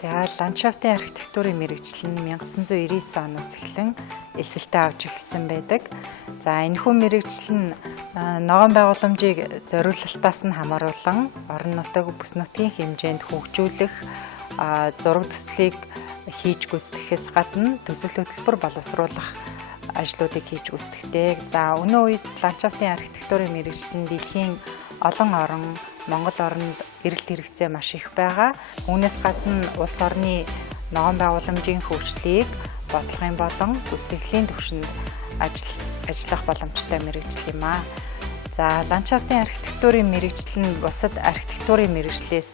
За ландшафтын архитектурын мэргэжил нь 1999 оноос эхлэн эсэлтээ авч эхэлсэн байдаг. За энэхүү мэргэжил нь ногоон байгууламжийг зориулалтаас нь хамааруулан орон нутаг бүс нутгийн хэмжээнд хөгжүүлэх зураг төслийг хийж гүйцэтгэхээс гадна төсөл хөтөлбөр боловсруулах ажлуудыг хийж гүйцэтгэдэг. За өнөө үед ландшафтын архитектурын мэргэжил нь дэлхийн олон орон Монгол оронд эрэлт хэрэгцээ маш их байгаа. Үүнээс гадна улс орны ногоон байгууламжийн хөгжлийг бодлогын болон гүйцэтгэлийн түвшинд ажиллах боломжтой мэргэжил юм аа. За ландшафтын архитектурын мэргэжил нь бусад архитектурын мэргэжлээс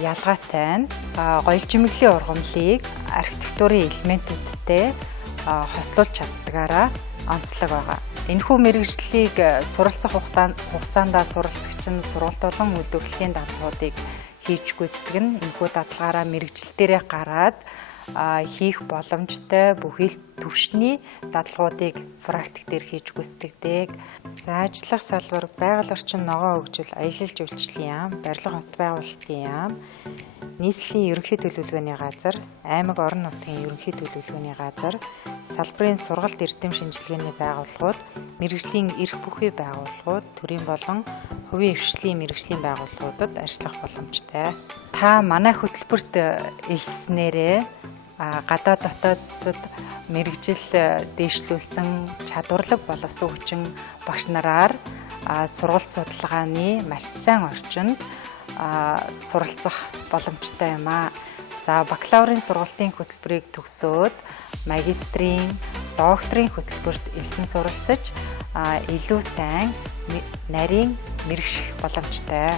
ялгаатай нь гоёл чимэглэлийн ургамлыг архитектурын элементүүдтэй хослуулж чаддгаараа онцлог байгаа. Энэхүү мэргэжлийг суралцах хугацаанд суралцагч нь сургалтуулан үйлдвэрлэлийн дадлагуудыг хийж гүйцэтгэн. Энэхүү дадлагаараа мэргэжил дээрээ гараад хийх боломжтой бүхэл түвшний дадлагуудыг практик дээр хийж гүйцэтгэдэг. За ажиллах салбар байгаль орчин ногоон хөгжил, аялал жуулчлалын яам, барилга хот байгуулалтын яам, нийслэлийн ерөнхий төлөвлөгөөний газар, аймаг орон нутгийн ерөнхий төлөвлөгөөний газар, салбарын сургалт эрдэм шинжилгээний байгууллагууд, мэргэжлийн эрх бүхий байгууллагууд, төрийн болон хувийн хвшлийн мэргэжлийн байгууллагуудад ажиллах боломжтой. Та манай хөтөлбөрт элснээрээ гадаад дотоодд мэргэжил дээшлүүлсэн чадварлаг боловсон хүчин багш нараар сургалт судалгааны маш сайн орчинд суралцах боломжтой юм аа. За бакалаврын сургалтын хөтөлбөрийг төгсөөд магистрийн, докторийн хөтөлбөрт элсэн суралцаж илүү сайн нарийн мэрэгших боломжтой.